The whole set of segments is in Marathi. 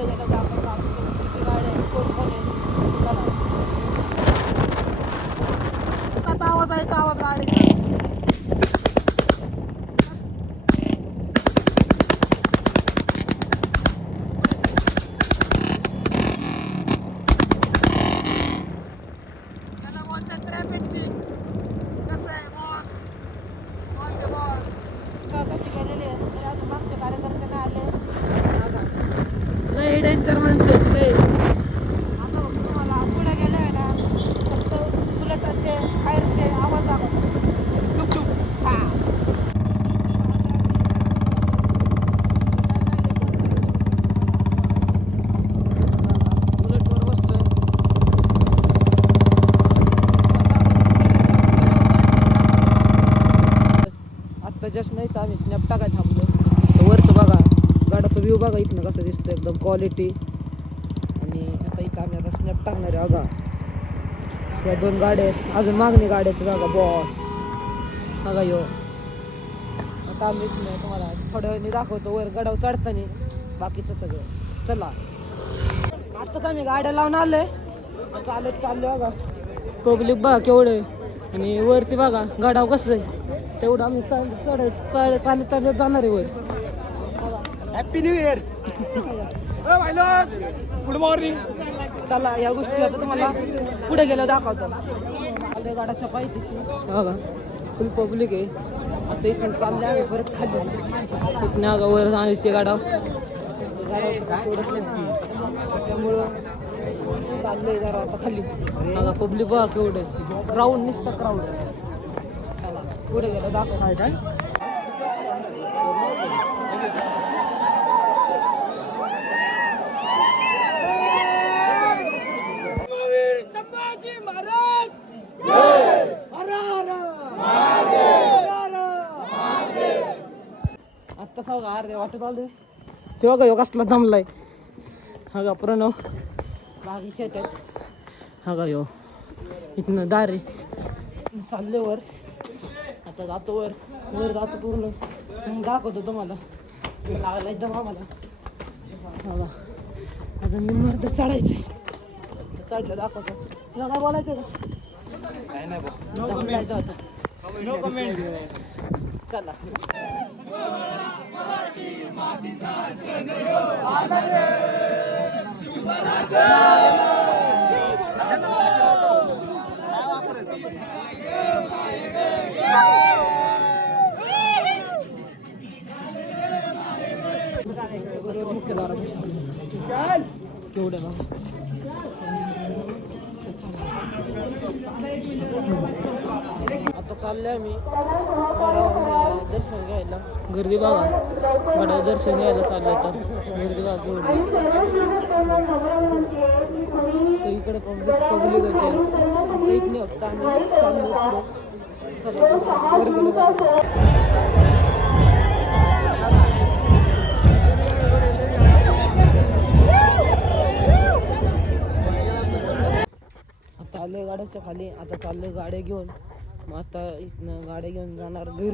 पुढे गेलं दाखवतो आमचं किती गाड्या आहेत, कोण कोण आहे. चला आता आवाज आहे का आवाज गाडीचा. याला बोलतात ट्रॅफिक. कसं आहे बॉस, बॉस आहे बॉस. कशी गेलेली आहे तरी अजून मागचे कार्यकर्ते नाही आले. लय डेंजर माणसं आहेत लय. आता बघ तुम्हाला पुढे गेलं आहे ना फक्त बुलेटचे टायरचे आवाज आला टुक टुक हा. बुलेटवर बसलोय. आत्ता जस्ट नाही तर आम्ही स्नॅप टाकाय थांबलो. वरचं बघा गाडाचा व्ह्यू बघा इथनं कसं दिसतं एकदम क्वालिटी. आणि आता इथं आम्ही आता स्नॅप टाकणार आहे. बघा या 2 गाड्या आहेत, अजून मागणी गाड्या आहेत बघा बॉस. बघा यो आता आम्ही इथनं तुम्हाला थोड्या वेळाने दाखवतो वर गडावर चढताना बाकीचं सगळं. चला आत्ताच आम्ही गाड्या लावून आलोय, चालत चाललो. बघा पब्लिक बघा केवढं आहे. आणि वरती बघा गडावर कसं आहे तेवढं आम्ही चालत जाणार आहे वर. Happy new year. Good morning. चला या गोष्टी आता तुम्हाला पुढे गेलं दाखवतो. आले गाडाच्या पायथीशी बघा फुल पब्लिक आहे. आता इथून चालले आहे परत खाली. इथनं वर जाण्याची गाडा त्यामुळं चाललंय जरा आता खाली. बघा पब्लिक बघा केवढं क्राऊड नुसतं क्राऊड. चला पुढे गेलं दाखव काय. संभाजी महाराज आत्ता सांगा अर्धे वाटत आले ते बघा योग असला जमलाय. हा का प्रणव बागीचे येतात. हा का यो इथनं दारे चालले वर. आता जातो वर जातो पूर्ण मग दाखवतो तुम्हाला. लागला एकदम आम्हाला. हा का अजून निम्मर्ध चढायचं. चढलं दाखवतो. तुला काय बोलायचं का. No comment. चला मुख्य दारात केवढे बघा. आता चाललोय मी गडावर दर्शन घ्यायला. गर्दी बघा गडावर दर्शन घ्यायला चाललंय तर गर्दी बघा केवढी. सगळीकडे पब्लिक असेल. आता इथं फक्त आम्ही चाललो आता आलोय गाड्याच्या खाली. आता चाललोय गाड्या घेऊन. मग आता इथनं गाड्या घेऊन जाणार घरी.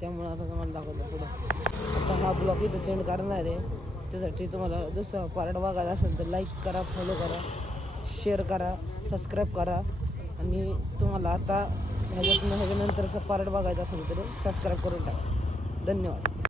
त्यामुळे आता तुम्हाला दाखवतो पुढं. आता हा ब्लॉग इथं सेंड करणार आहे. त्यासाठी तुम्हाला दुसरा पार्ट बघायचा असेल तर लाईक करा, फॉलो करा, शेअर करा, सबस्क्राईब करा. आणि तुम्हाला आता ह्याच्यानंतरचा पार्ट बघायचा असेल तर सबस्क्राईब करून टाका. धन्यवाद.